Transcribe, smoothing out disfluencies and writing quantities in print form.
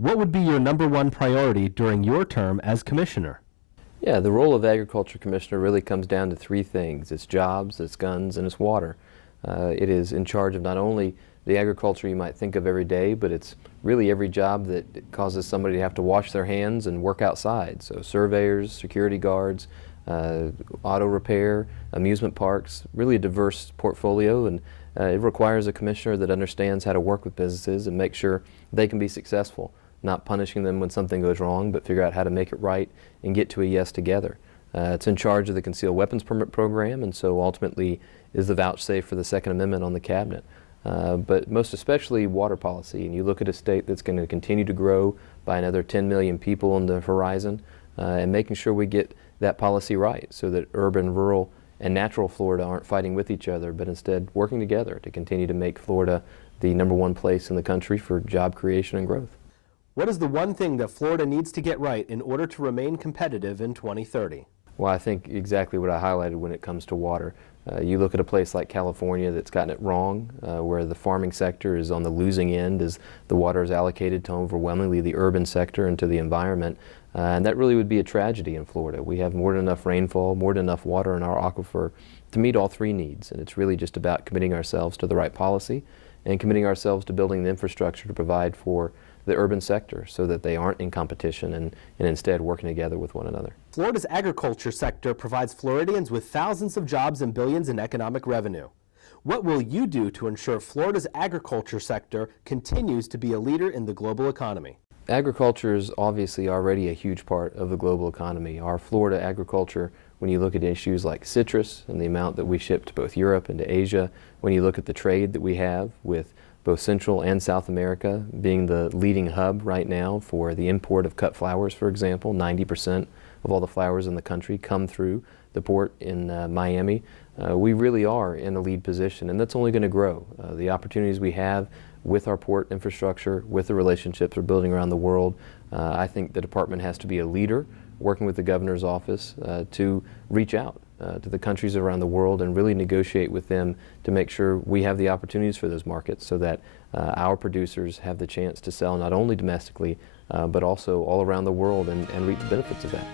What would be your number one priority during your term as commissioner? Yeah, the role of Agriculture Commissioner really comes down to three things. It's jobs, it's guns, and it's water. It is in charge of not only the agriculture you might think of every day, but it's really every job that causes somebody to have to wash their hands and work outside. So surveyors, security guards, auto repair, amusement parks, really a diverse portfolio, and it requires a commissioner that understands how to work with businesses and make sure they can be successful, not punishing them when something goes wrong, but figure out how to make it right and get to a yes together. It's in charge of the concealed weapons permit program, and so ultimately is the vouchsafe for the Second Amendment on the cabinet. But most especially water policy, and you look at a state that's going to continue to grow by another 10 million people on the horizon, and making sure we get that policy right so that urban, rural, and natural Florida aren't fighting with each other, but instead working together to continue to make Florida the #1 place in the country for job creation and growth. What is the one thing that Florida needs to get right in order to remain competitive in 2030? Well, I think exactly what I highlighted when it comes to water. You look at a place like California that's gotten it wrong, where the farming sector is on the losing end as the water is allocated to overwhelmingly the urban sector and to the environment. And that really would be a tragedy in Florida. We have more than enough rainfall, more than enough water in our aquifer to meet all three needs. And it's really just about committing ourselves to the right policy and committing ourselves to building the infrastructure to provide for the urban sector so that they aren't in competition and instead working together with one another. Florida's agriculture sector provides Floridians with thousands of jobs and billions in economic revenue. What will you do to ensure Florida's agriculture sector continues to be a leader in the global economy? Agriculture is obviously already a huge part of the global economy. Our Florida agriculture, when you look at issues like citrus and the amount that we ship to both Europe and to Asia, when you look at the trade that we have with both Central and South America being the leading hub right now for the import of cut flowers, for example. 90% of all the flowers in the country come through the port in Miami. We really are in a lead position, and that's only going to grow. The opportunities we have with our port infrastructure, with the relationships we're building around the world, I think the department has to be a leader, working with the governor's office to reach out to the countries around the world and really negotiate with them to make sure we have the opportunities for those markets so that our producers have the chance to sell not only domestically but also all around the world and reap the benefits of that.